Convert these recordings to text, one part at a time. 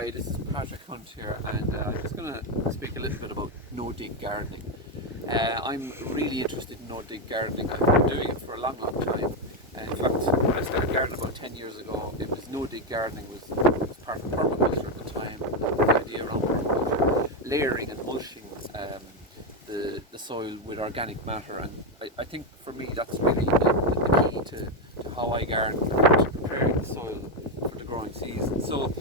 Hi, this is Patrick Hunt here, and I'm just going to speak a little bit about no-dig gardening. I'm really interested in no-dig gardening. I've been doing it for a long, long time. In fact, when I started gardening about 10 years ago, it was no-dig gardening was part of permaculture at the time. The idea around permaculture, layering and mulching the soil with organic matter, and I think for me that's really the key to how I garden, to preparing the soil for the growing season. So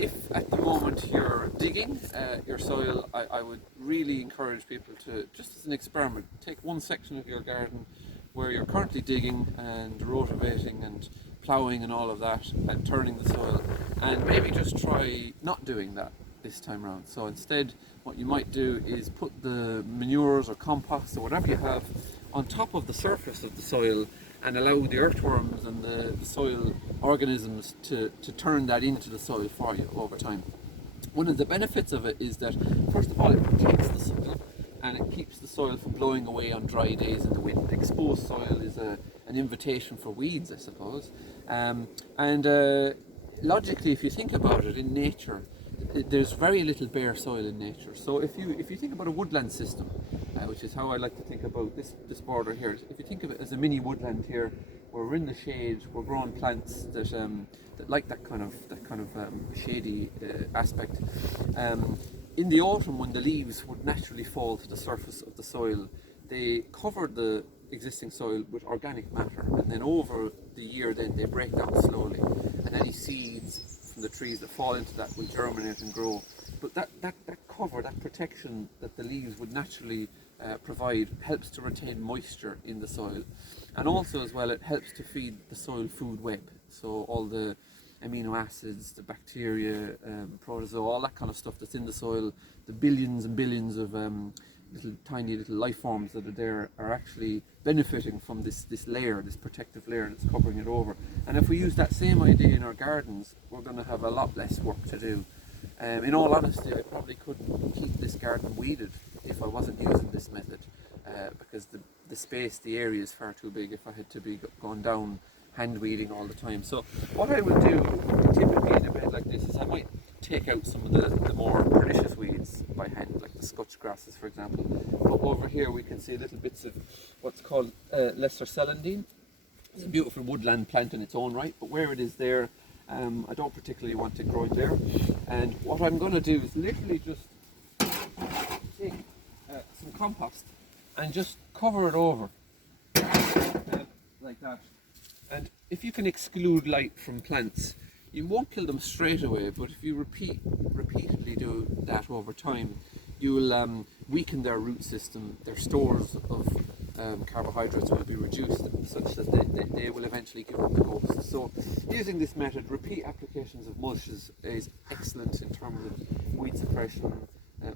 if at the moment you're digging your soil, I would really encourage people to, just as an experiment, take one section of your garden where you're currently digging and rotavating and ploughing and all of that and turning the soil, and maybe just try not doing that this time around. So instead, what you might do is put the manures or compost or whatever you have on top of the surface of the soil and allow the earthworms and the soil organisms to turn that into the soil for you over time. One of the benefits of it is that, first of all, it protects the soil and it keeps the soil from blowing away on dry days in the wind. Exposed soil is an invitation for weeds, I suppose. Logically, if you think about it, in nature, there's very little bare soil in nature. So if you think about a woodland system, which is how I like to think about this border here. If you think of it as a mini woodland here, where we're in the shade, we're growing plants that like that kind of shady aspect. In the autumn, when the leaves would naturally fall to the surface of the soil, they cover the existing soil with organic matter, and then over the year then they break down slowly, and any seeds from the trees that fall into that will germinate and grow. But that cover, that protection that the leaves would naturally provide, helps to retain moisture in the soil, and also as well it helps to feed the soil food web. So all the amino acids, the bacteria, protozoa, all that kind of stuff that's in the soil, the billions and billions of tiny little life forms that are there, are actually benefiting from this layer, this protective layer that's covering it over. And if we use that same idea in our gardens, we're going to have a lot less work to do. In all honesty, I probably couldn't keep this garden weeded if I wasn't using this method, because the space, the area is far too big if I had to be going down hand weeding all the time. So what I will do typically in a bed like this is I might take out some of the more pernicious weeds by hand, like the scotch grasses, for example. But over here we can see little bits of what's called lesser celandine. It's a beautiful woodland plant in its own right, but where it is there, I don't particularly want it growing there. And what I'm going to do is literally just take some compost and just cover it over like that. And if you can exclude light from plants, you won't kill them straight away, but if you repeatedly do that over time, you'll weaken their root system. Their stores of carbohydrates will be reduced such that they will eventually give up the ghost. So using this method, repeat applications of mulch is excellent in terms of weed suppression,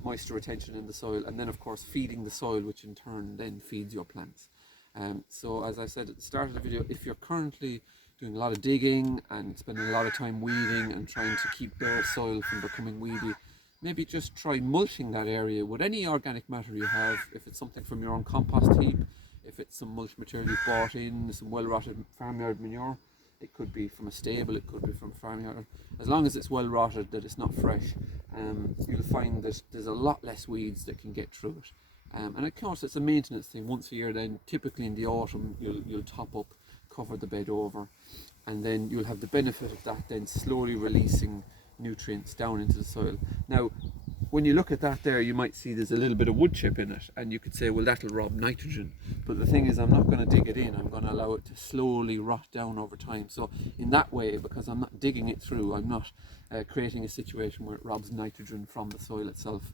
moisture retention in the soil, and then of course feeding the soil, which in turn then feeds your plants. So as I said at the start of the video, if you're currently doing a lot of digging and spending a lot of time weeding and trying to keep bare soil from becoming weedy, maybe just try mulching that area with any organic matter you have. If it's something from your own compost heap, if it's some mulch material you've bought in, some well-rotted farmyard manure, it could be from a stable, it could be from farmyard. As long as it's well rotted, that it's not fresh, you'll find that there's a lot less weeds that can get through it. And of course it's a maintenance thing. Once a year then, typically in the autumn, you'll top up, cover the bed over, and then you'll have the benefit of that then slowly releasing nutrients down into the soil. Now when you look at that there, you might see there's a little bit of wood chip in it, and you could say, well, that'll rob nitrogen. But the thing is, I'm not going to dig it in, I'm going to allow it to slowly rot down over time. So in that way, because I'm not digging it through, I'm not creating a situation where it robs nitrogen from the soil itself.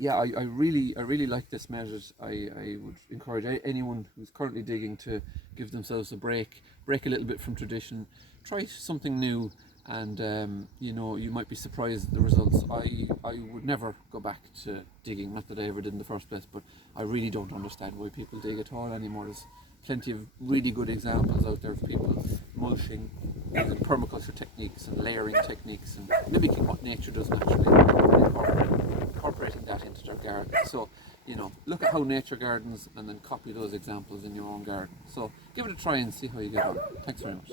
Yeah, I really like this method. I would encourage anyone who's currently digging to give themselves a break a little bit from tradition, try something new, and you know, you might be surprised at the results. I would never go back to digging, not that I ever did in the first place, but I really don't understand why people dig at all anymore. There's plenty of really good examples out there of people mulching using permaculture techniques and layering techniques and mimicking what nature does naturally, and incorporating that into their garden. So, you know, look at how nature gardens and then copy those examples in your own garden. So give it a try and see how you get on. Thanks very much.